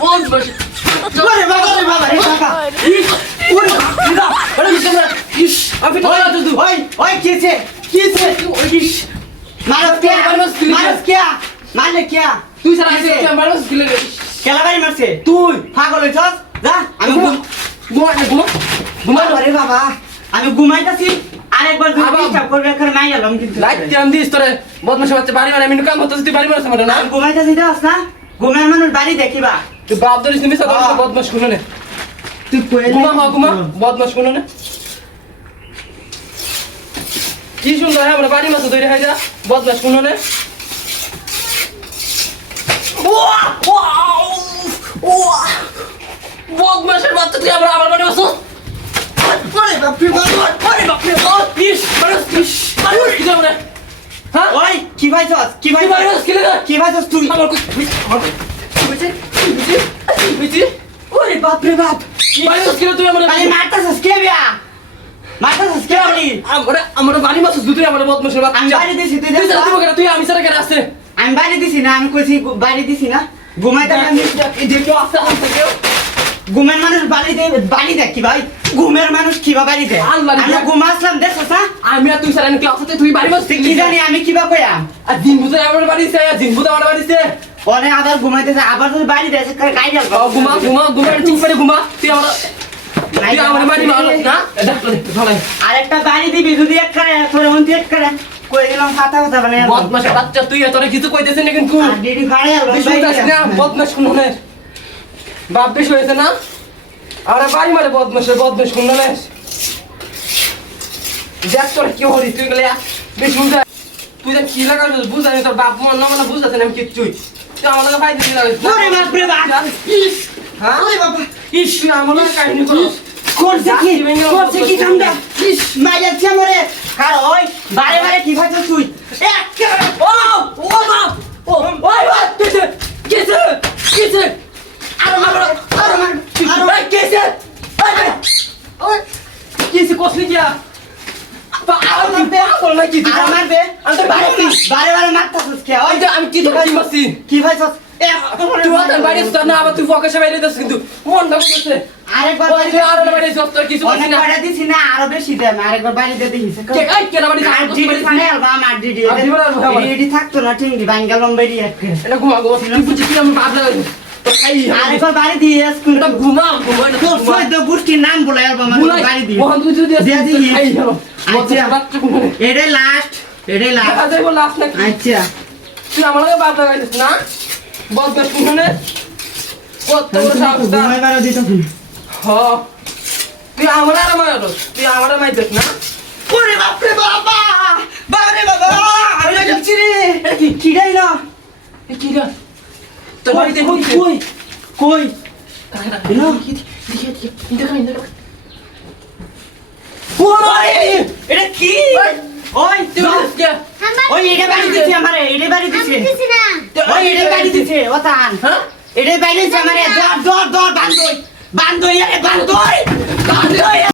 বদমাস ওরে বাবা রে বাবা রে বাবা ওরে না আরে বিছানা ইস আমি তো না তুই ওই কিছে ইস মারস কে মারলে কে তুই সারা আইছিস তুই আমার মারছিস গিলে খেলা বাড়ি মারছে তুই পাগল হইছস যা আমি ঘুমা আরে বাবা আমি ঘুমাইতাছি আরেকবার যদি আবার- ডিস্টার্ব করবে এখন মাই গেলাম কিন্তু লাইট দিম দিস তোরে বদমাশ বাচ্চা বাড়ি মানে আমি কাম হতো তুই বাড়ি মারছ না আমি ঘুমাইতাছি দাস না ঘুমের মানুষ বাড়ি দেখিবা তুই বাপ ধরিস তুমি সাদা বদমাশ শুনো না তুই কইলে ঘুমা বদমাশ শুনো না কি সুন্দর হ্যাঁ আমরা বাড়ি মাছ ধরে খাই যা বদমাশ শুনো না বদমাশের বাচ্চা তুই আমার বাড়ি মাছ ওরে বাপ রে বাপ আরে বাপরে বাপ ইস মারস ইস মারস কি করে হ্যাঁ ওই কি ভাইছস কি তুই ভাইছস মারস কি লাগা কি ভাইছস তুই আমার কই বুঝছিস বুঝছিস ওরে বাপ রে বাপ মারস কি তুই আমার খালি মারতাছস কে বিয়া মারতাছস কে বলি আমার বাড়ি মাছ দুই আমার বদমাশের বাচ্চা আমি বাড়ি দিছি তুই তুই দেখ জানো কেন তুই আমি সারা কেন আসছে আমি বাড়ি দিছি না আমি কইছি বাড়ি দিছি না ঘুমাইতে আমি দেখো আসতে আসতে কেউ ঘুমের মানুষ বাড়ি দেখ কি ভাই ঘুমের মানুষ কিবা বাড়ি দেয় আল্লাহ রে। আমি ঘুমাসলাম দেখছস না আমি আর তুই সারা ক্লাসে তুই বাড়ি মাছ কি জানি আমি কিবা কইয়াম আর দিন বুঝে আমার বাড়িতে দিন বুঝে আমার বাড়িতে পরে আবার ঘুমাইতেছে আবার যদি বাড়ি দেয় গাই যাবে ঘুমা ঠিক করে ঘুমা তুই আমার বাড়ি মারছ না ধলাই আরেকটা বাড়ি দিবি যদি এক করে তোর মন্ত্রী এক করে কই দিলাম কথা কথা মানে বদমাশ বাচ্চা তুই তোরে কিছু কইতেছিস না কিন্তু ডিডি ফাড়ে আলো তুই শুনতাছিস না বদমাশ শুননে বাপ বেশ হয়েছে না আর বাড়ি মারে বদমাশ শুননে দেখ তোর কি হরি তুই গেলে বেশ বুঝা তুই যে কি লাগাস বুঝানি তোর বাপ মন না মানে বুঝাতে না আমি কিচ্ছুই তুই আমার লাগে ফাইদে দিলা ওরে বাপ রে বাপ ইস হ্যাঁ ওরে বাবা ইস তুই আমার লাগে কাহিনী করছিস করছে কি কামটা ইস মাইয়াছে আমারে আর ওই বারে বারে কি ভাইছ তুই একেবারে ও বাপ ও ওই বাপ কিছে আর মার এই কিছে ওই কিছে কসলি কিয়া আর মারবে বল না কি আর মারবে আরে বারে বারে মারতাছস কে ওই ওই যে আমি কি তো কি মাসি কি ভাইছস তুই ওদের বাড়ি আসছ না আবার তুই ফোকাসে বাইরে যাস কিন্তু মনটা করতেছে আরেকবার ওই যে আর বাড়ি যাস তোর কিছু বলছিস অনেক না বাড়ি দিছি না আরো বেশি দে আরেকবার বাড়ি দিয়ে দিছিস কে এই কেন বাড়ি আর ডিডি ফানে আলবা আমার ডিডি আর ডিডি বাড়ি আলবা। ডিডি থাকতো না ঠিক বাঙ্গাল লম্বাই একটা এটা ঘুমা তুই বুঝছিস কি আমি বাপ লাগে তো খাই আরেকবার বাড়ি দিয়ে স্কুল এটা ঘুমা তোর সৈদ গোষ্ঠীর নাম বলে আলবা আমার বাড়ি দিয়ে মোহন তুই যদি দিয়ে দিই। খাই হলো আচ্ছা। বাচ্চা ঘুমা এটাই লাস্ট দেখা যায় বল লাস্ট না আচ্ছা তুই আমার লাগে বাপ লাগাইছিস না বদমাশ শুনে কত বড় সাহস তার ঘুমাইবারও দিত হ তুই আমার আর মারছ তুই আমার মাইছিস না ওরে বাপরে বাবা বাবারে বাবা আমি যাচ্ছি রে এটা কি কি রে না এ কি রে তোর বাড়িতে কই কই কই না কি দেখি দেখা ওই এটা কি ওই তুই বলিস কে ওই এটা বাড়ি দিছে আমারে এটা বাড়ি দিছে ওই এটা বাড়ি দিছে ওতান হ্যাঁ এটা বাড়ি দিছে আমারে দর দর দর বান্ধই বান্ধই আরে বান্ধই বান্ধই